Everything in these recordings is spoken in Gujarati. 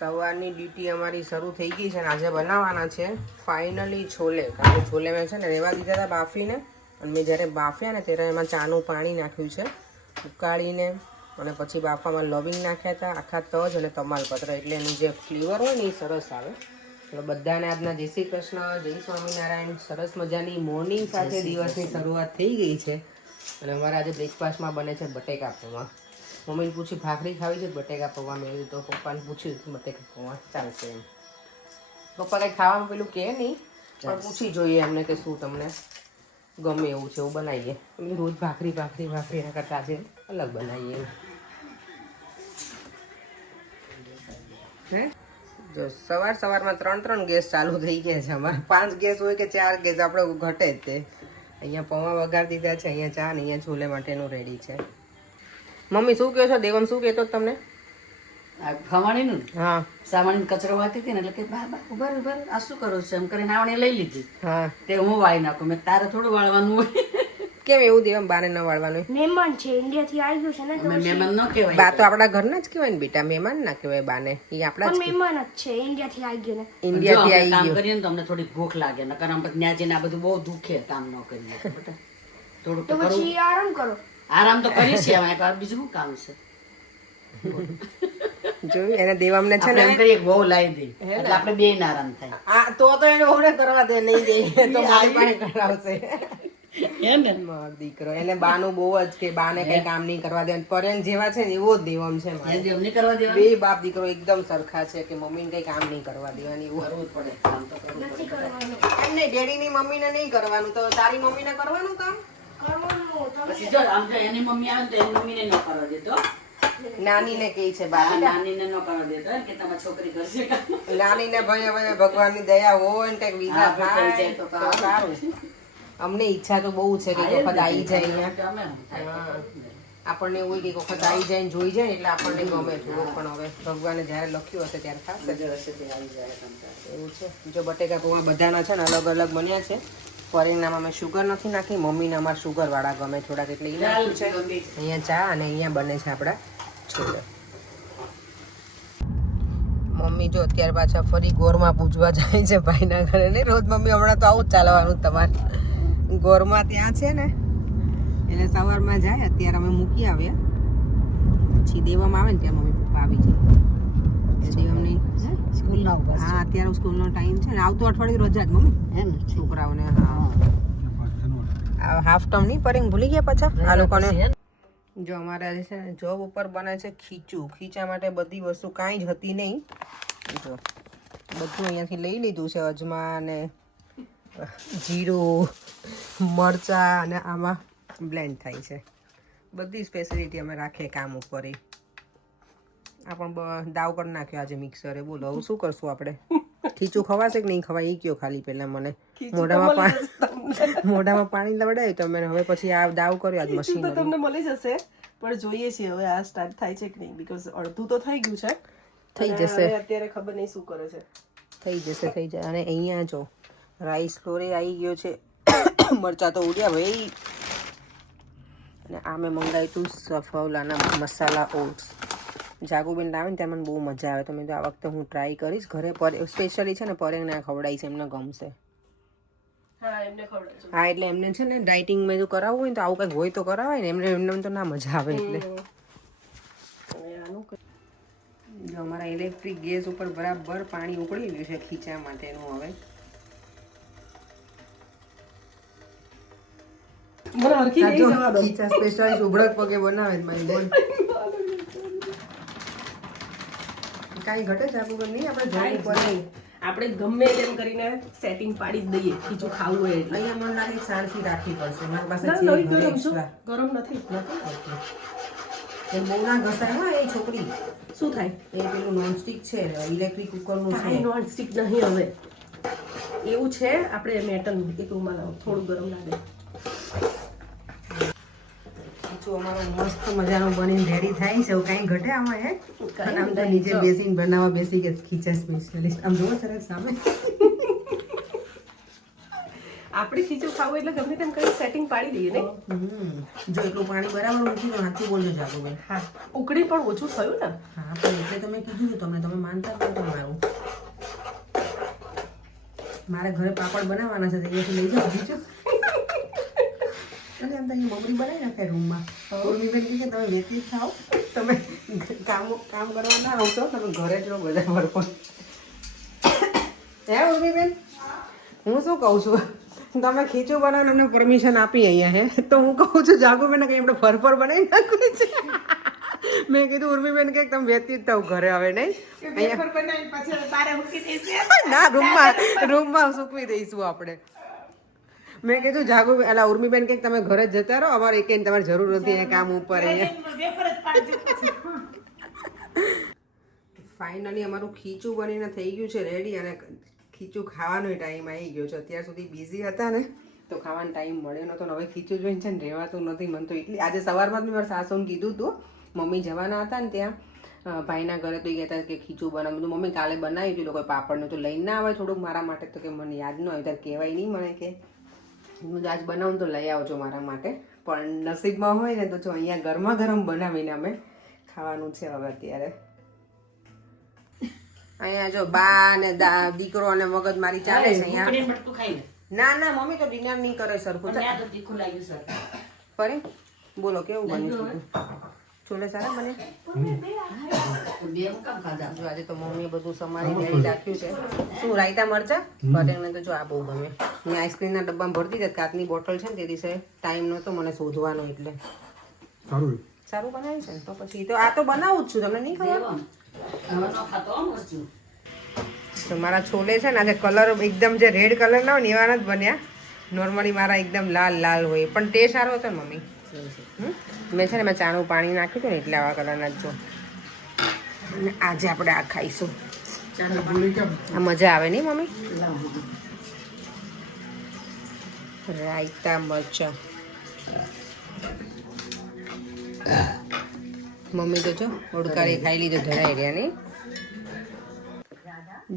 સવારની ડ્યુટી અમારી શરૂ થઈ ગઈ છે ને આજે બનાવવાના છે ફાઇનલી છોલે. કારણ કે છોલે મેં છે ને રહેવા દીધા હતા બાફીને, અને મેં જ્યારે બાફ્યા ને ત્યારે એમાં ચાનું પાણી નાખ્યું છે ઉકાળીને, અને પછી બાફામાં લવિંગ નાખ્યા હતા, આખા તજ અને તમાલપત્ર, એટલે એનું જે ફ્લેવર હોય ને એ સરસ આવે. એટલે બધાને આજના જય શ્રી કૃષ્ણ, જય સ્વામિનારાયણ. સરસ મજાની મોર્નિંગ સાથે દિવસની શરૂઆત થઈ ગઈ છે. અને અમારે આજે બ્રેકફાસ્ટમાં બને છે બટેકા પૌવા. મમ્મીને પૂછ્યું ભાખરી ખાવી છે બટેકા પૌવા, મેં એવું તો પપ્પાને પૂછ્યું બટેકા પૌવા ચાલશે એમ. પપ્પા કંઈ ખાવામાં પેલું કહે નહીં, પણ પૂછી જોઈએ એમને કે શું તમને ગમે એવું છે એવું બનાવીએ. એટલે રોજ ભાખરી ભાખરી ભાખરી એના કરતાં આજે અલગ બનાવીએ એમ. હે જો સવારમાં 3 ગેસ ચાલુ થઈ ગયા છે અમારે. 5 ગેસ હોય કે 4 ગેસ આપણે ઘટે જ તે. અહીંયા પૌવા વઘારી દીધા છે, અહીંયા ચા ને અહીંયા છોલે માટેનું રેડી છે. મમ્મી શું કહો છો? દેવમ શું કહેતો તમને? ખવાણીનું હા સામાન્ય કચરો વાતી હતી ને એટલે કે બા ઉભા આ શું કરો છો એમ કરીને આવણી લઈ લીધી. હા તે હું વાળી નાખું. મેં તારે થોડું વાળવાનું હોય. કેમ એવું દેવમ બાને ન વાળવાનું? મહેમાન છે, ઇન્ડિયાથી આવી ગયું છે ને, અમે મહેમાન ન કહેવાય. બા તો આપણા ઘરના જ કહેવાય ને બેટા, મહેમાન ના કહેવાય બાને. એ આપણા જ મહેમાન જ છે, ઇન્ડિયાથી આવી ગયો ને. ઇન્ડિયાથી જો અમે આવી કામ ગયો. કરીએ ને તો અમને થોડી ભૂખ લાગે, નકર આમ પછી ત્યાં જઈને આ બધું બહુ દુખે કામ ન કરીએ. થોડુંક તો તો કરવું. પછી આરામ કરો. આરામ તો કરી છે અમે, બીજું શું કામ છે? જોયું એને દેવમને છે આપણે ને એમ કરીએ કે બહુ લાવી દઈ એટલે આપણે બે આરામ થાય. આ તો એને ઓરે કરવા દે નહીં દે તો મારી પાસે કરાવશે. હે ને મારો દીકરો એને બાનું બહુ જ કે બાને કઈ કામ નહીં કરવા દે. પરેન જેવા છે ને એવો જ દેવમ છે મારે. એ એમને કરવા દેવા બે બાપ દીકરો એકદમ સરખા છે કે મમ્મીને કઈ કામ નહીં કરવા દેવાની. એવું કરવું જ પડે કામ તો કરવું નથી પડે. કરવાનું. એમ નહીં, ડેડીની મમ્મીને નહીં કરવાનું તો તારી મમ્મીને કરવાનું કામ. કરવાનું તમે પછી જો આમ જો એની મમ્મી આવે ને તો એની મમ્મીને ન કરવા દેતો. નાનીને કહે છે આ બા, નાનીને ન કરવા દેતો કે તમારી છોકરી કરશે કામ. નાનીને ભાઈ હવે ભગવાનની દયા હોય ને કઈક વિઝા હા, થઈ થાય જાય તો તો સારું. અમને ઈચ્છા તો બહુ છે કે એક વખત આવી જાય અહીંયા. ગમે. હા. આપણને એવું હોય કે એક વખત આવી જાય ને જોઈ જાય ને એટલે આપણને ગમે થોડું. પણ હવે ભગવાને જ્યારે લખ્યું હશે ત્યારે થશે. બીજા વર્ષેથી આવી જાય તમતાર. એવું છે. જો બટેકા પૌવા બધાના છે ને અલગ અલગ બન્યા છે. પરિણામ અમે શુગર નથી નાખી, મમ્મીને અમારે શુગર વાળા ગમે થોડાક એટલે એ નાખ્યું છે. અહીંયા ચા અને અહીંયા બને છે આપણા છોલે. મમ્મી જો અત્યારે પાછા ફરી ગોરમાં પૂજવા જાય છે ભાઈના ઘરે. ને રોજ મમ્મી હમણાં તો આવું જ ચાલવાનું તમારે. ગોરમાં ત્યાં છે ને એટલે સવારમાં જાય. અત્યારે અમે મૂકી આવ્યા, પછી દેવામાં આવે ને ત્યાં મમ્મી પપ્પા આવી જાય. દેવમની સ્કૂલના ઉભા છે. હા અત્યારે સ્કૂલનો ટાઈમ છે ને. આવતું અઠવાડિયું રજા જ મમ્મી હે ને છોકરાઓને. હા હાફ ટર્મ નહીં પરેંગ ભૂલી ગયા પાછા આ લોકોને. જો અમારે આજે છે ને જોબ ઉપર બને છે ખીચું. ખીચા માટે બધી વસ્તુ કાંઈ જ હતી નહીં. જો બધું અહીંયાથી લઈ લીધું છે. અજમા ને જીરું, મરચાં અને આમાં બ્લેન્ડ થાય છે. બધી સ્પેશિયાલિટી અમે રાખીએ કામ ઉપર. એ આ પણ દાવ કરી નાખ્યો આજે મિક્સરે. બોલો હવે શું કરશું આપણે? ખીચું ખવાશે કે નહીં ખવાય એ કયો ખાલી પહેલા મને. મોઢામાં પાણી લવડાય તો મેં હવે પછી આ દાવ કર્યો આજ મશીન. તો તમને મળી જશે, પણ જોઈએ છીએ હવે આ સ્ટાર્ટ થાય છે કે નહીં. બીકોઝ અડધું તો થઈ ગયું છે, થઈ અને જશે હવે અત્યારે ખબર નહીં શું કરે છે. થઈ જશે થઈ જાય. અને અહીંયા જો રાઈસ ફ્લોરે આવી ગયો છે. મરચાં તો ઉડ્યા ભાઈ. અને આ મેં મંગાવ્યું હતું સફોલાના મસાલા ઓટ્સ. જાગુબેન લાવે ને ત્યાં મને બહુ મજા આવે. તો મેં તો આ વખતે હું ટ્રાય કરીશ ઘરે. સ્પેશિયલી છે ને પરેંગને ખવડાવીશ, એમને ગમશે. હા, એમને ખવડાવજો. હા એટલે એમને છે ને ડાયટિંગ મેં જો કરાવવું હોય ને તો આવું કંઈક હોય તો કરાવાય ને. એમને તો ના મજા આવે એટલે. અને આનું જો અમારા ઇલેક્ટ્રિક ગેસ ઉપર બરાબર પાણી ઉકળી ગયું છે ખીચા માટેનું. હવે મને હરખી નહીં જવા દો. ખીચા સ્પેશિયલ ઉભળક પગે બનાવે છે મારી બોલ. કાંઈ ઘટે છે આપણું નહીં. આપણે જોવું પડે. આપણે ગમે તેમ કરીને સેટિંગ પાડી જ દઈએ ખીચું ખાવું હોય એટલે. અહીંયા મને લાગે શાંતિ રાખવી પડશે. મારી પાસે ના, છે નવી ઘરે ગરમ છો? extra. ગરમ નથી. એ બહુ ના ઘસાય હા એ છોકરી. શું થાય? એ પેલું નોનસ્ટિક છે, ઇલેક્ટ્રિક કુકરનું કાંઈ છે. નોન સ્ટિક નહીં હવે. એવું છે આપણે મેટલ એક રૂમાલ થોડું ગરમ લાગે. જો અમારો મસ્ત મજાનું બનીને રેડી થાય છે. એવું કાંઈ ઘટે આમાં હે? અને આમ તો નીચે બેસીને બનાવવા બેસી કે ખીચા સ્પેશિયલિસ્ટ. આમ જોવો સરસ સામે. આપણે ખીચું ખાવું એટલે ગમે તેમ કઈ સેટિંગ પાડી દઈએ ને. જો એટલું પાણી બરાબર મૂકી તો હાથથી બોલજો જાગુબેન. હા, ઉકળી પણ ઓછું થયું ને. હા પણ એટલે તમે કીધું તમે માનતા પણ તમારું. મારે ઘરે પાપડ બનાવવાના છે તો અહીંયાથી લઈ જાઓ બીજું. અને એમ તો અહીં મમ્મી બનાવી નાખે રૂમમાં. ઉર્મીબેન કહે કે તમે વેચી ખાઓ, તમે કામ કરવા ના આવશો, તમે ઘરે જ રહો બધા પર. હે ઉર્મીબેન, હું શું કહું છું, તમે ખીચું બનાવવાનું અમને પરમિશન આપી અહીંયા હે, તો હું કહું છું જાગુબેન કંઈ આપણે ફરફર બનાવી નાખવી છે. મેં કીધું ઉર્મીબેન કે તમે વેચી જ થાવ ઘરે હવે નહીં ના રૂમમાં સૂકવી દઈશું આપણે. મેં કીધું જાગુ એટલે ઉર્મીબેન કે તમે ઘરે જ જતા રહો, અમારે એક તમારી જરૂર નથી અહીંયા કામ ઉપર. ફાઇનલી અમારું ખીચું બનીને થઈ ગયું છે રેડી, અને ખીચું ખાવાનો ટાઈમ આવી ગયો છે. અત્યાર સુધી બિઝી હતા ને તો ખાવાનો ટાઈમ મળ્યો નતો, હવે ખીચું જોઈને છે ને રહેવાતું નથી મને તો. એટલી આજે સવારમાં જ મેં મારા સાસુને કીધું હતું, મમ્મી જવાના હતા ને ત્યાં ભાઈના ઘરે તો ગયા હતા કે ખીચું બનાવ્યું. મમ્મી કાલે બનાવી હતું લોકો પાપડનું, તો લઈને ના આવે થોડુંક મારા માટે, તો કે મને યાદ ન આવે ત્યારે કહેવાય નહીં મને કે હું આજ બનાવું તો લઈ આવજો મારા માટે. પણ નસીબમાં હોય ને તો જો અહીંયા ગરમા ગરમ બનાવીને અમે ખાવાનું છે હવે અત્યારે. અહીંયા જો બા ને દીકરો અને મગજ મારી ચાલે છે અહીંયા. ના ના મમ્મી તો ડિનર નહીં કરે સરખું. ફરી બોલો કેવું બન્યું? છોલે સારા બને? જો આજે તો મમ્મીએ બધું સમારી રેડી રાખ્યું છે. શું રાયતા મરચા પટેલને તો જો આ બહુ ગમે. મેં આઈસ્ક્રીમના ડબ્બામાં ભરતી હતી, કાચની બોટલ છે ને તે દિવસે ટાઈમ નહોતો મને શોધવાનો, એટલે સારું બનાવ્યું છે ને. તો પછી તો આ તો બનાવું જ છું, તમને નહીં ખબર? તો મારા છોલે છે ને આજે કલર એકદમ જે રેડ કલર ના હોય ને એવાના જ બન્યા. નોર્મલી મારા એકદમ લાલ લાલ હોય, પણ ટેસ્ટ સારો હતો ને મમ્મી. મેં છે ને મેં ચાનું પાણી નાખ્યું હતું ને એટલે આવા કલરના જ જો. અને આજે આપણે આ ખાઈશું. આ મજા આવે નહીં મમ્મી? રાયતા મરચા મમ્મી તો જો ઓડકારી ખાઈ લીધો ધરાઈ રહ્યા નહીં.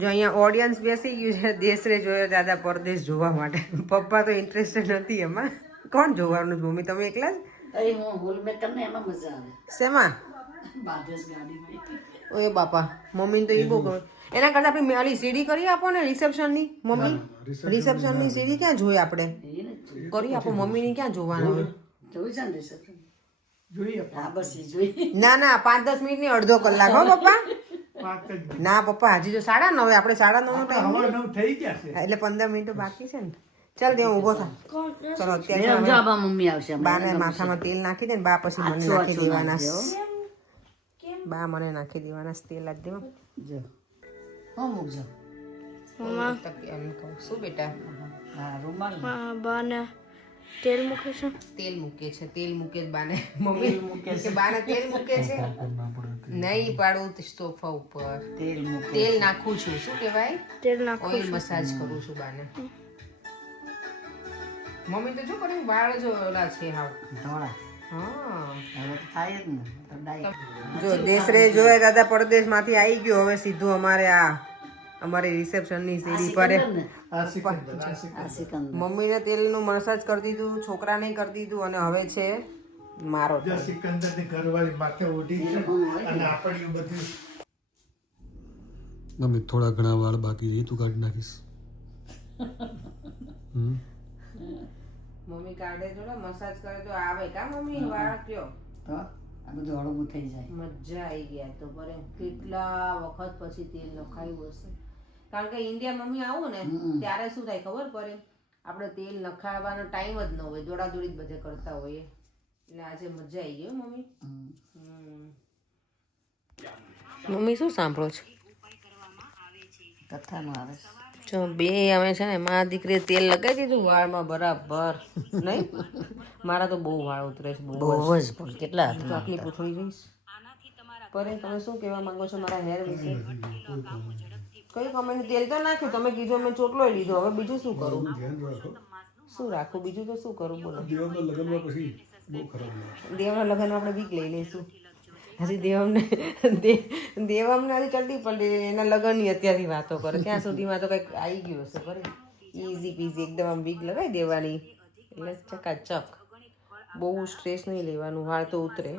જો અહીંયા ઓડિયન્સ બેસી ગયું છે, દેશરે જોયો દાદા પરદેશ જોવા માટે. પપ્પા તો ઇન્ટરેસ્ટેડ નથી એમાં. કોણ જોવાનું મમ્મી, તમે એકલા જ? શેમાં? ઓએ બાપા, મમ્મીને તો એ બહુ ગમે. એના કરતા આપણે આલી સીડી કરી આપો ને રિસેપ્શનની. મમ્મી રિસેપ્શનની સીડી ક્યાં જોઈએ આપણે? કરી આપો મમ્મીની, ક્યાં જોવાનું હોય? ના ના 5-10 મિનિટની અડધો કલાક હો પપ્પા. ના પપ્પા હજી તો 9:30, આપણે 9:30 ટાઈમ એટલે 15 મિનિટ બાકી છે ને. ચાલ દે ઉભો થા. ચલો અત્યારે મમ્મી આવશે. બાને માથામાં તેલ નાખી દે ને બા, પછી મને નાખી દેવાના. બા મને નાખી દેવાના તેલ જ દેવા. શું બેટા? બાને તેલ મૂકે છે. તેલ મૂકે છે, તેલ મૂકે બાને. મમ્મી કે બાને તેલ મૂકે છે. નહીં પાડું સોફા ઉપર તેલ નાખું છું. શું કહેવાય? તેલ નાખું. ઓઇલ મસાજ કરું છું બાને. મમ્મી તો જો કરી વાળ જો ઓલા છે હાવ ધોળા. જો દેશરે જોયે દાદા પરદેશમાંથી આવી ગયો. હવે સીધું અમારે આ અમારી રિસેપ્શનની સીડી પર મમ્મીને તેલનું મસાજ કરી દીધું, છોકરાને કરી દીધું, અને હવે છે મારો. મમ્મી થોડા ઘણા વાળ બાકી છે, તું કાઢી નાખીશ. મમ્મી કાઢે જોડે મસાજ કરે તો આવે કા મમ્મી વાળ કયો આ બધું હળવું થઈ જાય. મજા આવી ગયા. તો પર કેટલા વખત પછી તેલ નખાયું હશે, કારણ કે ઇન્ડિયા મમ્મી આવું ને ત્યારે શું થાય ખબર પડે, આપણે તેલ નખાવવાનો ટાઈમ જ ન હોય, દોડાદોડી જ બધે કરતા હોઈએ. એટલે આજે મજા આવી ગઈ મમ્મી. મમ્મી શું સાંભળો છો? કથાનું આવે જો બે અમે છે ને મારા દીકરીએ તેલ લગાવી દીધું વાળમાં બરાબર. નહીં મારા તો બહુ વાળ ઉતરે છે, બહુ જ. કેટલા આટલી પૂછડી જઈશ. પરે તમે શું કહેવા માંગો છો મારા હેર વિશે? કઈ કમેન્ટ? તેલ તો નાખ્યું, તમે કીધું અમે ચોટલો લીધો, હવે બીજું શું કરું? શું રાખું બીજું તો શું કરું બોલો? દેવના લગ્નમાં આપણે વીક લઈ લઈશું. હજી દેવમને હજી ચડ્ડી પડી, એના લગ્નની અત્યારથી વાતો કરે, ત્યાં સુધીમાં તો કંઈક આવી ગયું હશે. કરે ઇઝી પીઝી એકદમ આમ વીગ લગાવી દેવાની એટલે ચકાચક. બહુ સ્ટ્રેસ નહીં લેવાનું, વાળ તો ઉતરે.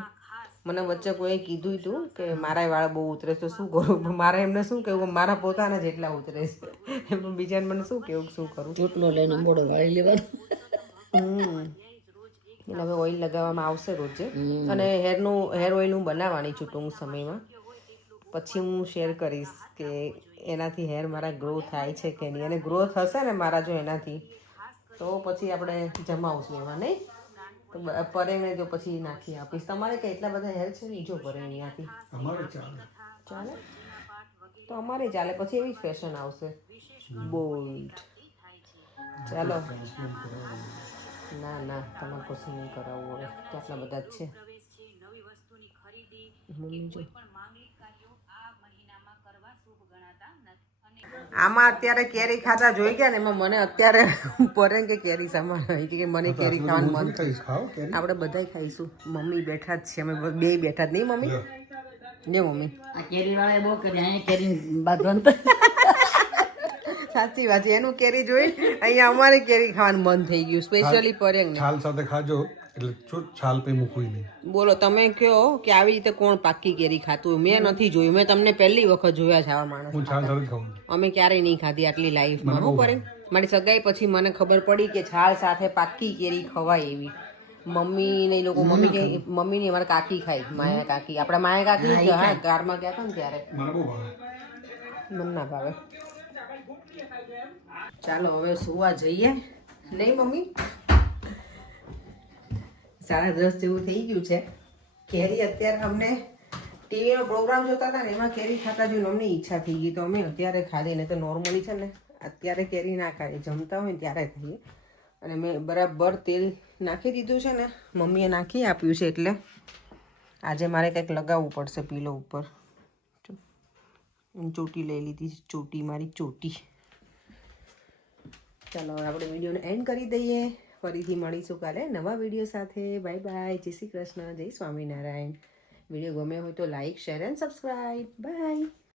મને વચ્ચે કોઈ કીધું હતું કે મારા વાળ બહુ ઉતરે તો શું કરું, પણ મારે એમને શું કહેવું, મારા પોતાના જેટલા ઉતરે છે એમાં બીજાને મને શું કહેવું, શું કરું. ચૂંટનો લઈને મોડો વાળી લેવાનું. એટલે હવે ઓઇલ લગાવવામાં આવશે રોજે, અને હેર ઓઇલ હું બનાવવાની છું ટૂંક સમયમાં. પછી હું શેર કરીશ કે એનાથી હેર મારા ગ્રો થાય છે કે નહીં, અને ગ્રો થશે ને મારા જો એનાથી તો પછી આપણે જમાવશું એમાં, નહીં તો પરેને જો પછી નાખી આપીશ. તમારે કંઈ એટલા બધા હેર છે નહીં જો પરે અહીંયાથી અમારે ચાલે. ચાલે તો અમારે ચાલે, પછી એવી જ ફેશન આવશે બોલ્ડ. ચાલો ના ના તમારે કશું નહીં કરાવવું હવે, કેટલા બધા જ છે. મમ્મી જો આમાં અત્યારે કેરી ખાતા જોઈ ગયા ને એમાં મને અત્યારે પરે કે કેરી સામાન આવી કે મને કેરી ખાવાનું મન. ખાઈશ, ખાઓ કેરી. આપણે બધાય ખાઈશું. મમ્મી બેઠા જ છે, અમે બે બેઠા જ નહીં મમ્મી ને મમ્મી. આ કેરી વાળા બહુ કરી, અહીંયા કેરી બાંધવાનું. સાચી વાત છે, એનું કેરી જોઈ અહીંયા અમારે કેરી ખાવાનું મન થઈ ગયું, સ્પેશિયલી પરેંગ ને. છાલ સાથે ખાજો એટલે છાલ પે મૂકવી નહીં. બોલો તમે કહો કે આવી રીતે કોણ પાકી કેરી ખાતું હોય? મેં નથી જોયું, મેં તમને પહેલી વખત જોયા છે આવા માણસ. હું છાલ સાથે ખાઉં. અમે ક્યારેય નહીં ખાધી આટલી લાઈફમાં. હું પરેંગ મારી સગાઈ પછી મને ખબર પડી કે છાલ સાથે પાકી કેરી ખવાય એવી. મમ્મી ને એ લોકો મમ્મી ની અમારા કાકી ખાય, માયા કાકી. આપણા માયા કાકી હા કારમાં ગયા હતા ને ત્યારે. મને બહુ ભાવે. મને ના ભાવે. ચાલો હવે સુવા જઈએ, નહીં મમ્મી? 10:30 જેવું થઈ ગયું છે. કેરી અત્યારે અમને ટીવીનો પ્રોગ્રામ જોતા હતા ને એમાં કેરી ખાતા જોઈને અમને ઈચ્છા થઈ ગઈ, તો અમે અત્યારે ખાધી. ને તો નોર્મલી છે ને અત્યારે કેરી ના ખાઈએ, જમતા હોય ને ત્યારે ખાઈએ. અને મેં બરાબર તેલ નાખી દીધું છે ને, મમ્મીએ નાખી આપ્યું છે, એટલે આજે મારે કંઈક લગાવવું પડશે પીલો ઉપર. ચોટી લઈ લીધી, ચોટી મારી ચોટી. ચાલો હવે આપણે વિડીયોને એન્ડ કરી દઈએ. ફરીથી મળીશું કાલે નવા વિડીયો સાથે. બાય બાય, જય શ્રી કૃષ્ણ, જય સ્વામિનારાયણ. વિડીયો ગમે હોય તો like, share and subscribe. By.